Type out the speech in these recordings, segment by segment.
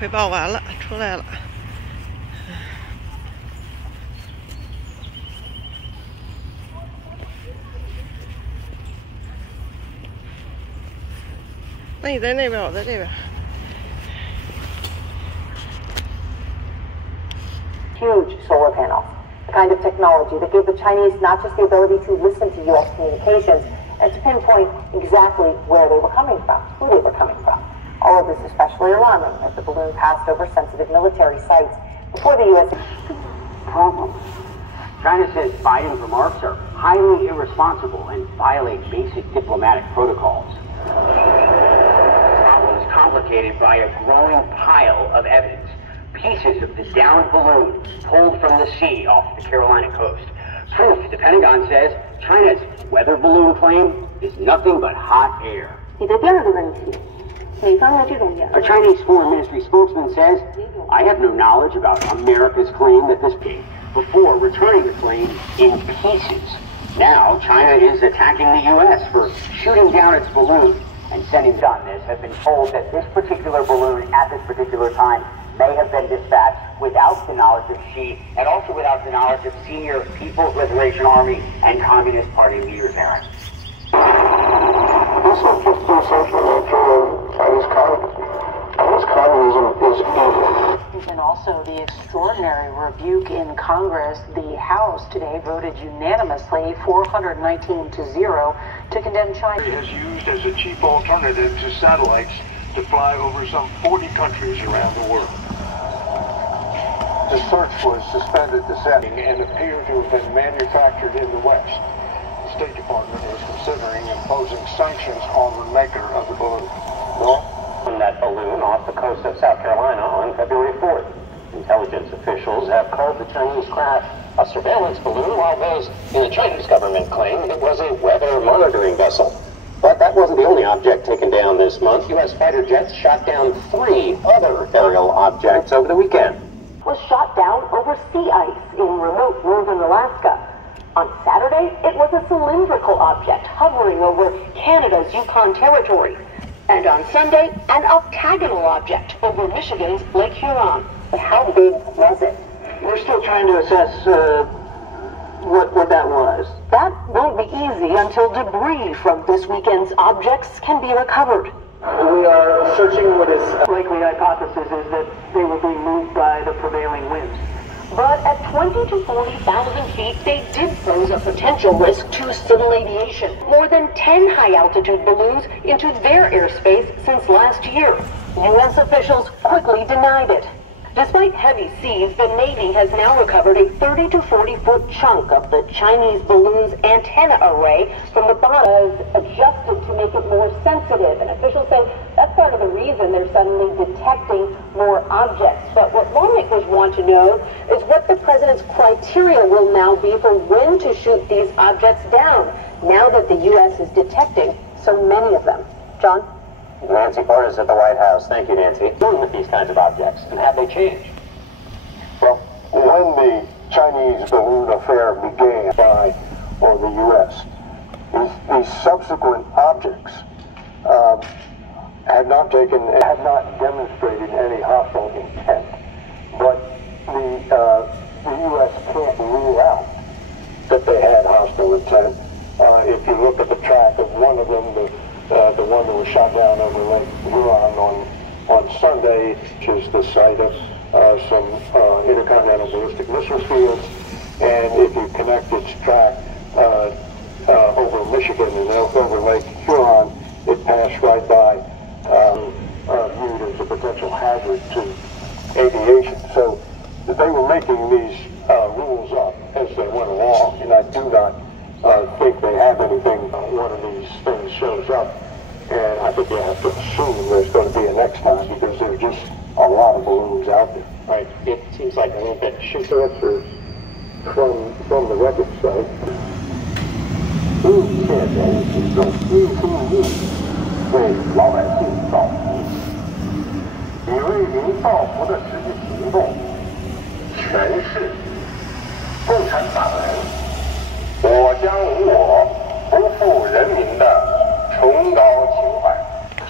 汇报完了，出来了。那你在那边，我在这边。Huge solar panels, the kind of technology that gave the Chinese not just the ability to listen to U.S. communications and to pinpoint exactly where they were coming from, who they were coming from. All of this especially alarming as the balloon passed over sensitive military sites before the U.S. Problem. China says Biden's remarks are highly irresponsible and violate basic diplomatic protocols. The problem is complicated by a growing pile of evidence. Pieces of the downed balloon pulled from the sea off the Carolina coast. Proof, the Pentagon says, China's weather balloon claim is nothing but hot air. A Chinese foreign ministry spokesman says, I have no knowledge about America's claim that this plane before returning the plane in pieces. Now, China is attacking the U.S. for shooting down its balloon and sending on this have been told that this particular balloon at this particular time may have been dispatched without the knowledge of Xi and also without the knowledge of senior People's Liberation Army and Communist Party leaders there. This is just the essential nature of Chinese communism. Chinese communism is evil. And also the extraordinary rebuke in Congress. The House today voted unanimously 419 to 0 to condemn China. It is used as a cheap alternative to satellites to fly over some 40 countries around the world. The search was suspended this evening and appeared to have been manufactured in the West. The State Department is considering imposing sanctions on the maker of the balloon. No? From that balloon off the coast of South Carolina on February 4th. Intelligence officials have called the Chinese craft a surveillance balloon, while those in the Chinese government claim it was a weather monitoring vessel. But that wasn't the only object taken down this month. U.S. fighter jets shot down 3 other aerial objects over the weekend. Was shot down over sea ice in remote northern Alaska. On Saturday, it was a cylindrical object hovering over Canada's Yukon territory. And on Sunday, an octagonal object over Michigan's Lake Huron. But how big was it? We're still trying to assess what that was. That won't be easy until debris from this weekend's objects can be recovered. We are searching what is likely hypothesis is that they were being moved by the prevailing winds. But at 20 to 40,000 feet, they did pose a potential risk to civil aviation. More than 10 high-altitude balloons entered their airspace since last year. U.S. officials quickly denied it. Despite heavy seas, the Navy has now recovered a 30 to 40-foot chunk of the Chinese balloon's antenna array from the bottom. Adjusted to make it more sensitive, and officials say that's part of the reason they're suddenly detecting more objects. But what lawmakers want to know is what the president's criteria will now be for when to shoot these objects down, now that the U.S. is detecting so many of them. John? Nancy Porter's at the White House. Thank you, Nancy. Dealing with these kinds of objects, and have they changed? Well, when the Chinese balloon affair began by the U.S., these subsequent objects had not demonstrated any hostile intent. But the U.S. can't rule out that they had hostile intent. If you look at the track of one of them, the one that was shot down over Lake Huron on Sunday, which is the site of some intercontinental ballistic missile fields, and if you connect its track over Michigan and over Lake Huron, it passed right by, viewed as a potential hazard to aviation. So they were making these rules up as they went along, and I do not think they have anything. One of these things shows up, and I think you have to assume there's going to be a next time because there's just a lot of balloons out there. Right. It seems like a little bit Answers from the wreckage site. 一切人群众一心一意为老百姓造福，以为民造福的实际行动诠释共产党人我将无我不负人民的崇高情怀。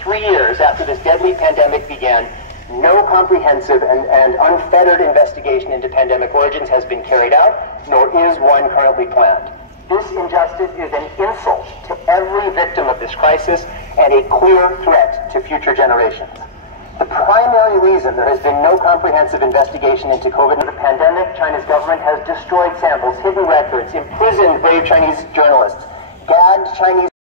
3 years after this deadly pandemic began, No comprehensive and unfettered investigation into pandemic origins has been carried out, nor is one currently planned. This injustice is an insult to every victim of this crisis and a clear threat to future generations. The primary reason there has been no comprehensive investigation into COVID, the pandemic, China's government has destroyed samples, hidden records, imprisoned brave Chinese journalists, gagged Chinese